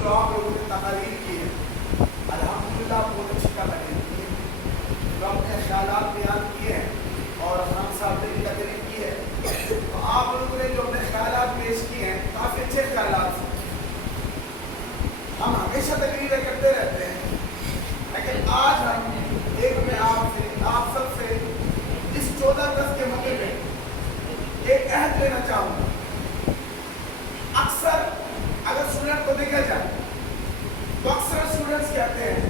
जो आप लोगों ने तकरीर की है अल्हम्दुलिल्लाह बहुत अच्छी तकरीर की है, जो अपने ख्यालात बयान किए हैं और खान साहब ने भी तकरीर की है, तो आप लोगों ने जो अपने ख्यालात पेश किए हैं काफ़ी अच्छे ख्यालात हैं। हम हमेशा तकरीरें करते रहते हैं, लेकिन आज हम मैं आप सबसे इस 14 अगस्त के मौके पे एक अहद लेना चाहूँगा। अक्सर अगर स्टूडेंट को देखा जाए तो अक्सर स्टूडेंट्स कहते हैं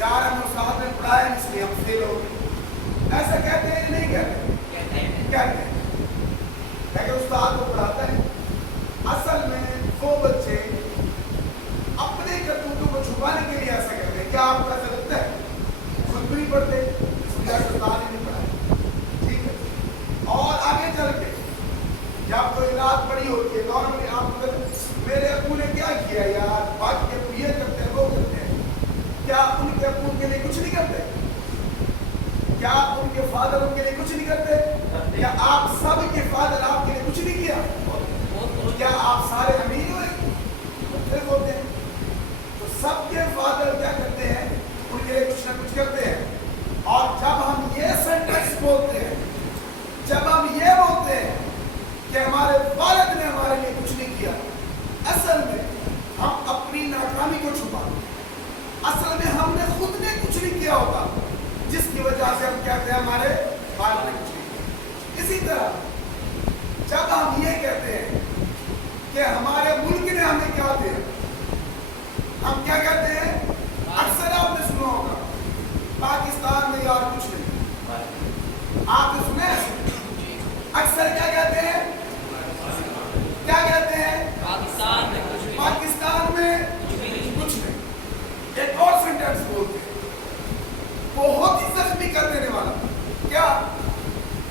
यार हम उस्ताद ने पढ़ाया इसलिए हम फेल हो गए। ऐसा कहते हैं कि नहीं कहते? कहते हैं। लेकिन उस्ताद को पढ़ाता है। असल में वो बच्चे अपने करतूतों को छुपाने के लिए ऐसा करते हैं। क्या आपको ऐसा लगता है? खुद भी नहीं पढ़ते, उस्ताद ने नहीं पढ़ाया, ठीक है। और आगे चल के जब कोई रात बड़ी होती है नॉर्मली आप मेरे अबू ने क्या किया यार, बाकी अबू ये करते हैं वो करते हैं, क्या उनके अबू के लिए कुछ नहीं करते? क्या उनके फादर उनके लिए कुछ नहीं करते? क्या आप सब के फादर आपके लिए कुछ नहीं किया? क्या आप सारे अमीर हुए? मुख्तलिफ होते हैं। तो सबके फादर क्या करते हैं? उनके लिए कुछ ना कुछ करते हैं। और जब हम ये सेंटेंस बोलते हैं, जब हम ये बोलते हैं कि हमारे वालिद ने हमारे लिए कुछ नहीं किया, असल में हम अपनी नाकामी को छुपाते हैं। असल में हमने खुद ने कुछ नहीं किया होता, जिसकी वजह से हम कहते हैं हमारे वालिद ने कुछ नहीं किया। इसी तरह जब हम ये कहते हैं कि हमारे मुल्क ने हमें क्या दिया, हम क्या कहते हैं? अक्सर आपने सुना होगा पाकिस्तान में यार कुछ नहीं। आपने सुना है? अक्सर क्या कहते हैं? क्या कहते हैं? पाकिस्तान में कुछ नहीं। एक और सेंटेंस बोलते हैं बहुत ही जख्मी कर देने वाला, क्या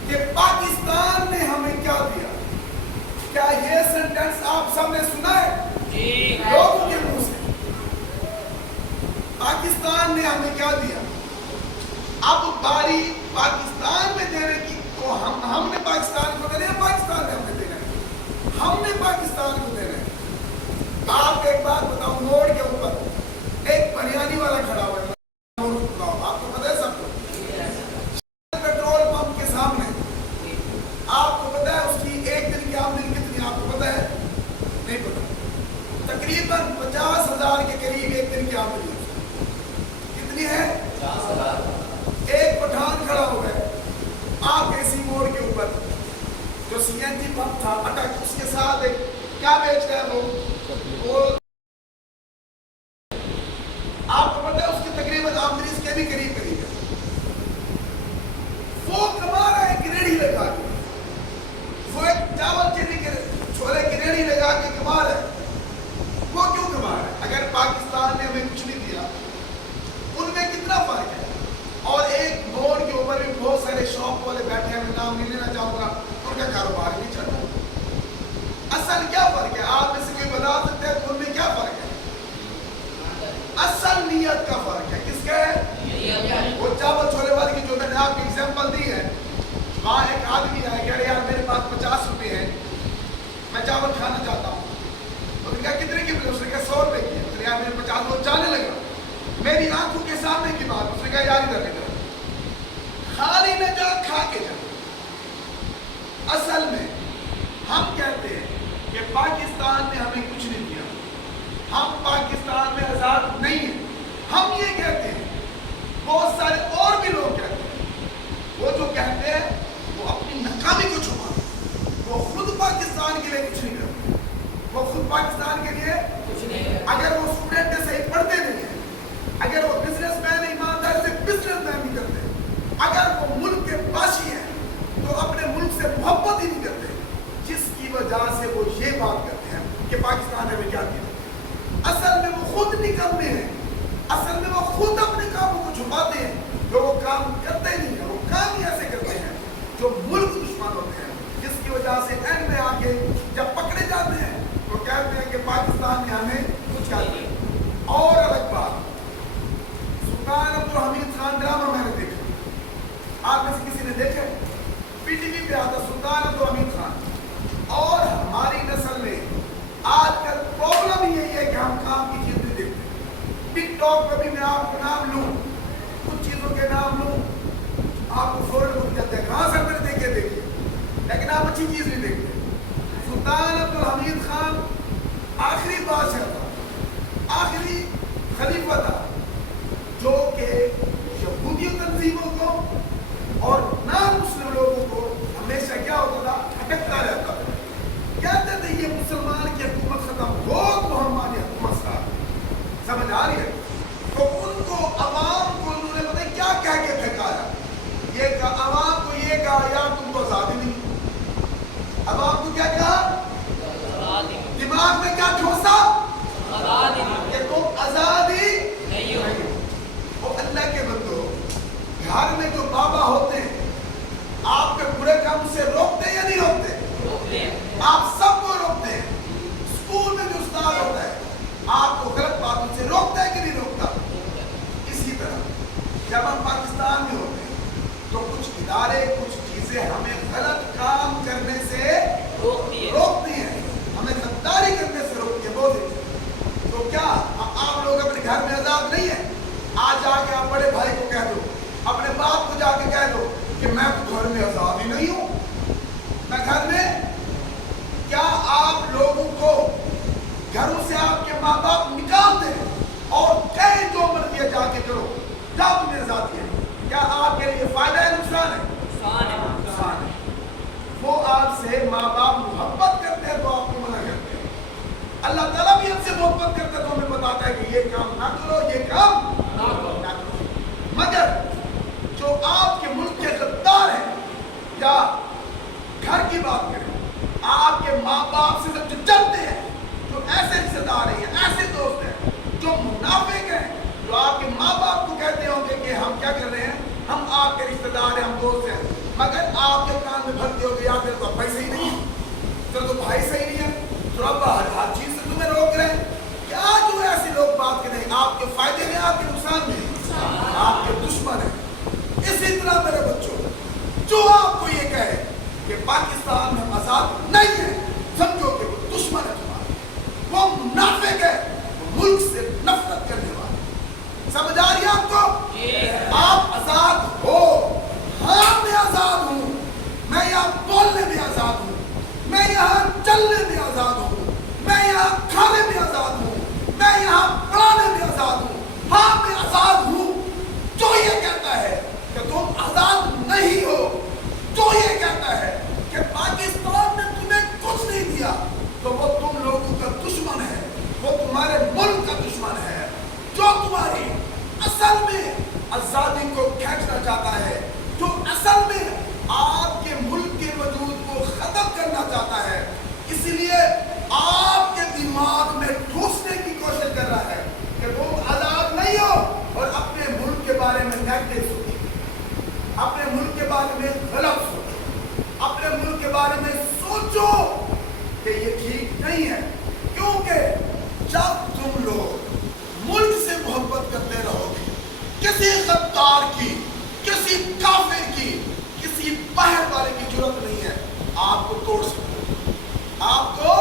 कि पाकिस्तान ने हमें क्या दिया। क्या ये सेंटेंस आप सबने सुना है लोगों के मुंह से? पाकिस्तान ने हमें क्या दिया। अब बारी पाकिस्तान में देने की, तो हमने पाकिस्तान को देना है, पाकिस्तान ने हमें देना है, हमने पाकिस्तान को देना है। आप एक बात बताओ, मोड़ के ऊपर एक बनियानी वाला खड़ा हुआ है, आपको पता है सबको? पेट्रोल पंप के सामने आपको पता है उसकी एक दिन की आमदनी कितनी? आपको पता है? नहीं पता। तकरीबन 50,000 के करीब एक दिन की आमदनी कितनी है? 50,000। एक पठान खड़ा हुआ है आपके इसी मोड़ के ऊपर, जो सीएनजी पंप था अटक, उसके साथ एक क्या बेच रहे हैं लोग, आपको पता है उसकी तकरीबन आमदनी इसके भी करीब करीब है। वो कमा रहा है एक रेहड़ी लगा के, वो एक चावल चीनी के छोले की रेहड़ी लगा के कमा रहा है। वो क्यों कमा रहा है? अगर पाकिस्तान ने हमें कुछ नहीं दिया, उनमें कितना फर्क है। और एक मोड़ के ऊपर भी बहुत सारे शॉप वाले बैठे हैं, मैं नाम नहीं लेना चाहूंगा, उनका कारोबार नहीं चल रहा। असल क्या फर्क है? आप में से कोई बता सकते हैं उनमें क्या फर्क है? असल नियत का फर्क है। किसका है? वो चावल छोले वाले की जो मैंने आपको एग्जांपल दी है, वहाँ एक आदमी आया, कह रहे यार मेरे पास 50 रुपए है, मैं चावल खाना चाहता हूँ। तो उनका कितने की? उसने कहा 100 रुपए की। तो यार मेरे 50 वो जाने लगा, मेरी आंखों के सामने की बात। उसने कहा यार इधर इधर खाली न जा, खा के जा। असल में हम कहते हैं कि पाकिस्तान ने हमें कुछ नहीं दिया, हम पाकिस्तान में आजाद नहीं है। हम ये कहते हैं, बहुत सारे और भी लोग कहते हैं, वो जो कहते हैं वो अपनी नाकामी को छुपाते, वो खुद पाकिस्तान के लिए कुछ नहीं करते, वो खुद पाकिस्तान के लिए कुछ नहीं करते। अगर वो स्टूडेंट सही पढ़ते नहीं है, अगर वो बिजनेसमैन ईमानदार से बिजनेसमैन नहीं करते, अगर वो मुल्क के बाशी है तो अपने मुल्क से मोहब्बत ही नहीं करते, जिसकी वजह से वो ये बात करते हैं कि पाकिस्तान ने हमें क्या दिया। असल में वो खुद निकलते हैं, असल में वो खुद अपने कामों को छुपाते हैं, जो वो काम करते नहीं है। वो काम ही ऐसे करते हैं जो मुल्क दुश्मन होते हैं, जिसकी वजह से एंड में आके जब पकड़े जाते हैं तो कहते हैं कि पाकिस्तान ने हमें कुछ क्या दिया। और अलग बात, सुल्तान अब्दुल हमीद खान ड्रामा मैंने देखा, आप में से किसी ने देखा? पीटीवी पे आता सुल्तान अब्दुल हमीद खान। और हमारी नस्ल में आजकल प्रॉब्लम यही है कि हम काम की चीज टिक टॉक पर भी मैं आपको नाम लूँ, कुछ चीज़ों के नाम लूँ, आपको फौरन भूल जाते हैं कहाँ से मैंने देखे देखिए, लेकिन आप अच्छी चीज़ नहीं देखते। सुल्तान अब्दुल हमीद खान आखिरी बादशाह था, आखिरी खलीफा था, जो कि यहूदी तंजीमों को और नाम मुस्लिम लोगों को हमेशा क्या होता था, भटकता रहता था। कहते थे ये मुसलमान की हुकूमत खत्म हो तो हमारी हुकूमत स्टार्ट, समझ आ रही है? तो उनको अवाम को उन्होंने पता है क्या कह के फेंकाया, ये कहा अवाम को, ये कहा यार तुमको आजादी नहीं, अवाम को क्या कहा, दिमाग में क्या ठोसा, कि तुम आजादी नहीं हो। वो अल्लाह के बंदो, घर में जो बाबा होते हैं आपके बुरे काम से रोकते या नहीं रोकते? आप सबको रोकते हैं। स्कूल में जो उस्ताद होता है आपको गलत बातों से रोकता है कि नहीं रोकता? इसी तरह जब हम पाकिस्तान में होते हैं तो कुछ इदारे, कुछ चीजें हमें गलत काम करने से रोकती हैं, हमें गद्दारी करने से रोकती है बहुत। तो क्या आप लोग अपने घर में आजाद नहीं है? आज जाके आप बड़े भाई को कह दो, अपने बाप को जाके कह दो कि मैं तो घर में आजाद ही नहीं हूं, मैं घर में, क्या आप लोगों को घरों से आपके माँ बाप निकाल दें और कहे जो मर्जी है जाके करो, क्या तुम्हें आजादी है? क्या आपके लिए फायदा है, नुकसान है? नुकसान है। वो आपसे माँ बाप मोहब्बत करते हैं तो आपको मना करते हैं, अल्लाह ताला भी हमसे मोहब्बत करता है तो हमें बताता है कि ये काम ना करो, ये काम ना करो। मगर जो आपके मुल्क के गद्दार हैं, या घर की बात करें, आपके माँ बाप से जो चलते हैं, जो ऐसे रिश्तेदार हैं, ऐसे दोस्त हैं, जो मुनाफिक हैं, जो आपके माँ बाप को कहते होंगे कि हम क्या कर रहे हैं, हम आपके रिश्तेदार हैं, हम दोस्त हैं, मगर आपके कान में भरते हो गया फिर तो भाई सही नहीं है, फिर तो भाई सही नहीं है, तो अब हर चीज से तुम्हें रोक रहे हैं। क्या जो ऐसे लोग बात करें आपके फायदे में, आपके नुकसान में, आपके दुश्मन है। इसी तरह मेरे बच्चों, जो आपको ये कहे कि पाकिस्तान में आजाद नहीं है, समझो कि वो दुश्मन है तुम्हारा, वो मुनाफिक है, वो मुल्क से नफरत करने वाला। समझ आ रही है आपको? आप आजाद हो, हाँ मैं आजाद हूँ, मैं यहाँ बोलने में आजाद हूँ, मैं यहाँ चलने में आजाद हूँ, मैं यहाँ खाने में आजाद हूँ, मैं यहाँ पढ़ाने में आजाद हूँ, हाँ मैं आजाद हूँ। जो ये कहता है कि तुम आजाद नहीं हो, जो ये कहता है कि पाकिस्तान ने तुम्हें कुछ नहीं दिया, तो वो तुम लोगों का दुश्मन है, वो तुम्हारे मुल्क का दुश्मन है, जो तुम्हारी असल में आजादी को खींचना चाहता है, जो असल में आपके मुल्क के वजूद को खत्म करना चाहता है। इसलिए आपके दिमाग में ठूसने की कोशिश कर रहा है कि तुम आजाद नहीं हो और अपने मुल्क के बारे में नेगेटिव सोचो, अपने मुल्क के बारे में गलत सोचो, अपने मुल्क के बारे में सोचो कि ये ठीक नहीं है। क्योंकि जब तुम लोग मुल्क से मोहब्बत करते रहोगे, किसी गद्दार की, किसी काफिर की, किसी बाहर वाले की जरूरत नहीं है आपको तोड़ सकते, आपको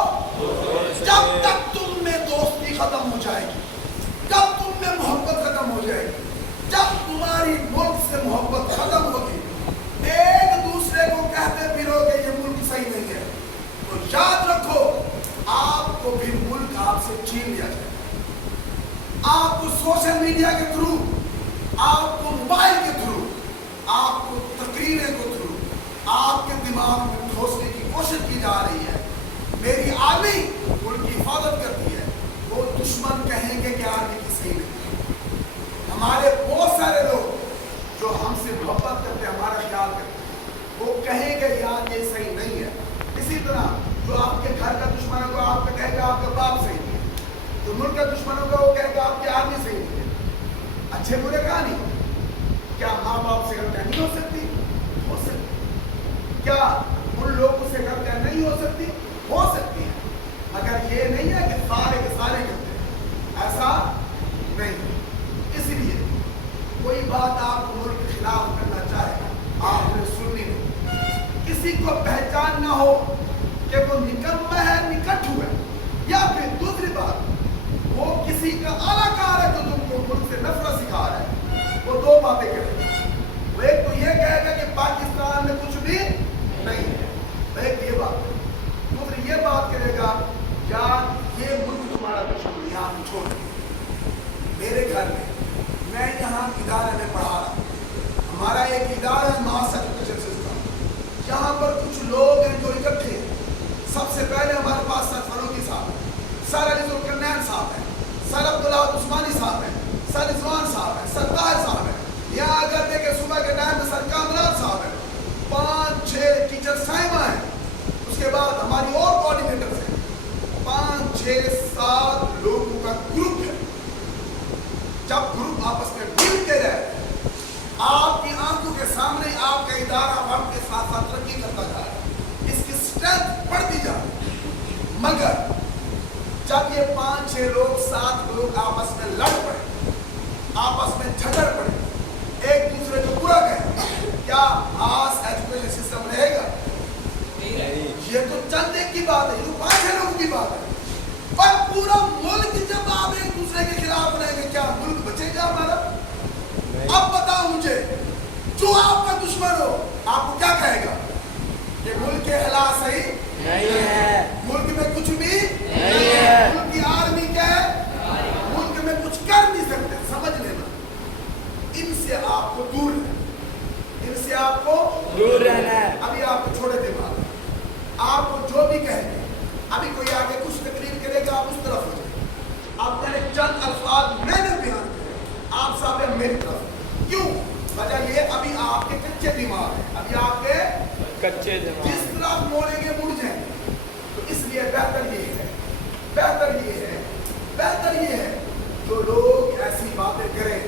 जब तक तुम में दोस्ती खत्म हो जाएगी, जब तुम में मोहब्बत खत्म हो जाएगी, जब तुम्हारी मुल्क से मोहब्बत खत्म होगी, एक दूसरे को कहते फिरोगे ये मुल्क सही नहीं है, तो याद रखो आपको भी मुल्क आपसे छीन लिया जाएगा। आपको सोशल मीडिया के थ्रू, आपको मोबाइल के थ्रू, आपको तकरीरें के थ्रू आपके दिमाग में ठोसने की कोशिश की जा रही है। मेरी आर्मी मुल्क की हिफाजत करती है, वो दुश्मन कहेंगे कि आर्मी की सही नहीं है। हमारे बहुत सारे लोग जो हमसे मोहब्बत करते हैं, हमारा ख्याल करते हैं, वो कहेंगे यार ये सही नहीं है। इसी तरह जो आपके घर का दुश्मन होगा आपका कहेगा आपका बाप सही नहीं है, जो मुल्क का दुश्मन होगा वो कहेगा आपकी आर्मी सही नहीं है। अच्छे बुरे कहानी, क्या माँ बाप से गलतियाँ नहीं हो सकती? हो सकती। क्या उन लोगों से गलतियाँ नहीं हो सकती? हो सकती है, मगर ये नहीं है कि सारे के सारे करते हैं, ऐसा नहीं। इसलिए कोई बात आप मुल्क के खिलाफ करना चाहे, आपने सुननी नहीं। किसी को पहचान ना हो कि वो निकम्मा है, निकट हुआ है, या फिर दूसरी बात वो किसी का अलाकार है जो तुमको यार ये मुल्क तुम्हारा दुश्मन, यहाँ छोड़ दो। मेरे घर में मैं यहाँ इदारे में पढ़ा रहा हूँ, हमारा एक इदारा है मास एजुकेशन सिस्टम, यहाँ पर कुछ लोग हैं जो इकट्ठे हैं। सबसे पहले हमारे पास सर फरूकी साहब है, सर अलीजुल करनैन साहब है, सर अब्दुल्ला उस्मानी साहब है, सर रिजवान साहब है, सर ताहिर साहब है। यहाँ अगर देखें सुबह के टाइम में सर कामरान साहब है, 5-6 टीचर साहिबा हैं, उसके बाद हमारी और कोऑर्डिनेटर्स हैं, 5-6-7 लोगों का ग्रुप है। जब ग्रुप आपस में मिलते रहे, आपकी आंखों के सामने आपका इदारा वक्त के साथ साथ तरक्की करता जा रहा है, इसकी स्ट्रेंथ बढ़ती जा रही है। मगर जब ये 5-6 लोग 7 लोग आपस में लड़ पड़े, आपस में झगड़ पड़े, एक दूसरे को बुरा कहें, क्या मास एजुकेशन सिस्टम रहेगा? ये तो चंद एक की बात है, ये तो 5-6 लोगों की बात है। पर पूरा मुल्क जब आप एक दूसरे के खिलाफ रहेंगे, क्या मुल्क बचेगा हमारा? अब बताओ मुझे, जो आपका दुश्मन हो आपको क्या कहेगा? कि मुल्क के हालात सही नहीं है, मुल्क में कुछ भी नहीं है, मुल्क की आर्मी क्या है, मुल्क में कुछ कर नहीं सकते। समझ लेना, इनसे आपको दूर रहना, इनसे आपको दूर रहना है। अभी आपको छोड़े दिमाग, आपको जो भी कहेंगे, अभी कोई आगे कुछ तकरीर करेगा आप उस तरफ हो जाए। अब मैंने चंद अल्फाज मैंने बयान किए, आप सब हैं मेरी तरफ। क्यों? वजह ये अभी आपके कच्चे दिमाग है, अभी आपके कच्चे दिमाग जिस तरफ मोड़ेंगे मुड़ जाएंगे। तो इसलिए बेहतर ये है, बेहतर ये है, बेहतर ये है जो लोग ऐसी बातें करें,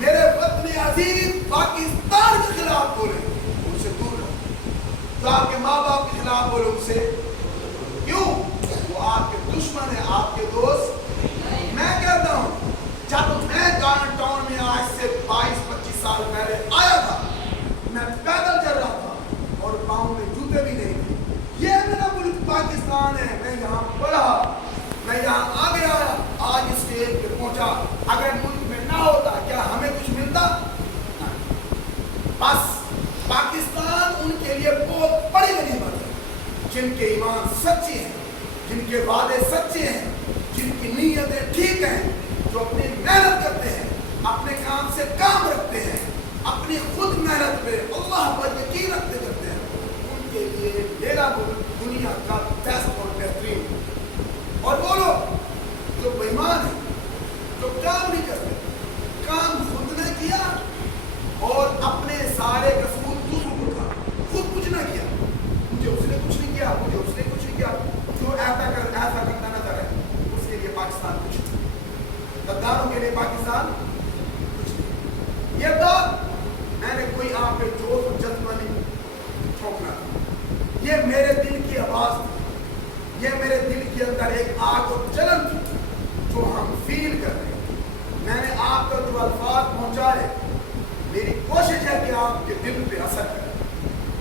मेरे वतन अजीज पाकिस्तान के खिलाफ बोले, उनसे दूर रहो। तो आपके माँ बाप के खिलाफ बोले, उनसे क्यों? वो आपके दुश्मन है, आपके दोस्त। मैं कहता हूँ, जब मैं गार्डन टाउन में आज से 22-25 साल पहले आया था, मैं पैदल चल रहा था और पाँव में जूते भी नहीं थे। ये मेरा मुल्क पाकिस्तान है, मैं यहाँ पढ़ा, मैं यहाँ आगे आया, आज स्टेज पे पहुंचा। अगर मुल्क में ना होता क्या हमें कुछ मिलता? बस पाकिस्तान उनके लिए बहुत बड़ी गनीमत है, जिनके ईमान सच्चे हैं, जिनके वादे सच्चे हैं, जिनकी नीयतें ठीक हैं, जो अपनी मेहनत करते हैं, अपने काम से काम रखते हैं, अपनी खुद मेहनत पे अल्लाह पर यकीन रखते करते हैं। उनके लिए मेरा मुल्क दुनिया का बेस्ट और बेहतरीन। और वो लोग जो बेईमान है, जो काम नहीं करते, काम खुद ने किया और अपने सारे कसूर दूसरों को था, खुद कुछ ना किया, मुझे उसने कुछ नहीं किया, मुझे उसने कुछ नहीं किया, जो ऐसा करता नजर है उसके लिए पाकिस्तान कुछ नहीं, गद्दारों के लिए पाकिस्तान कुछ नहीं। ये बात मैंने कोई आप पे जोर और जज्बा नहीं ठोकना था, ये मेरे दिल की आवाज थी, ये मेरे दिल के अंदर एक आग और जलन थी जो हम फील कर रहे हैं। मैंने आप तक जो अल्फाज पहुंचाए, मेरी कोशिश है कि आपके दिल पे असर करें।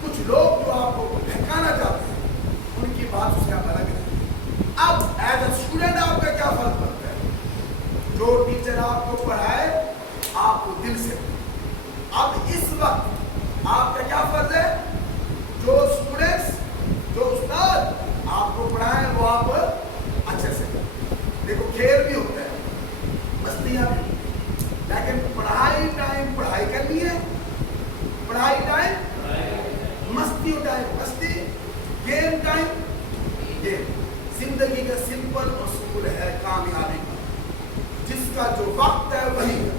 कुछ लोग जो आपको बहकाना चाहते हैं, उनकी बात उससे आप अलग है। अब एज ए स्टूडेंट आपका क्या फर्क पड़ता है? जो टीचर आपको पढ़ाए आपको दिल से। अब इस वक्त आपका क्या फर्ज है? जो स्टूडेंट्स, जो उस्ताद आपको पढ़ाए वो आप अच्छे से करें। देखो खेल भी होता है, मस्तियाँ भी, लेकिन पढ़ाई टाइम पढ़ाई करनी है, पढ़ाई टाइम मस्ती टाइम मस्ती, गेम टाइम गेम। जिंदगी का सिंपल असूल है कामयाबी का, जिसका जो वक्त है वही है।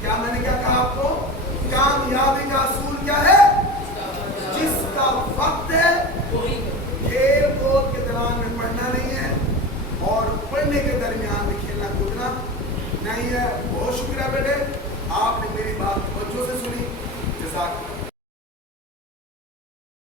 क्या मैंने क्या कहा आपको? कामयाबी का असूल क्या है?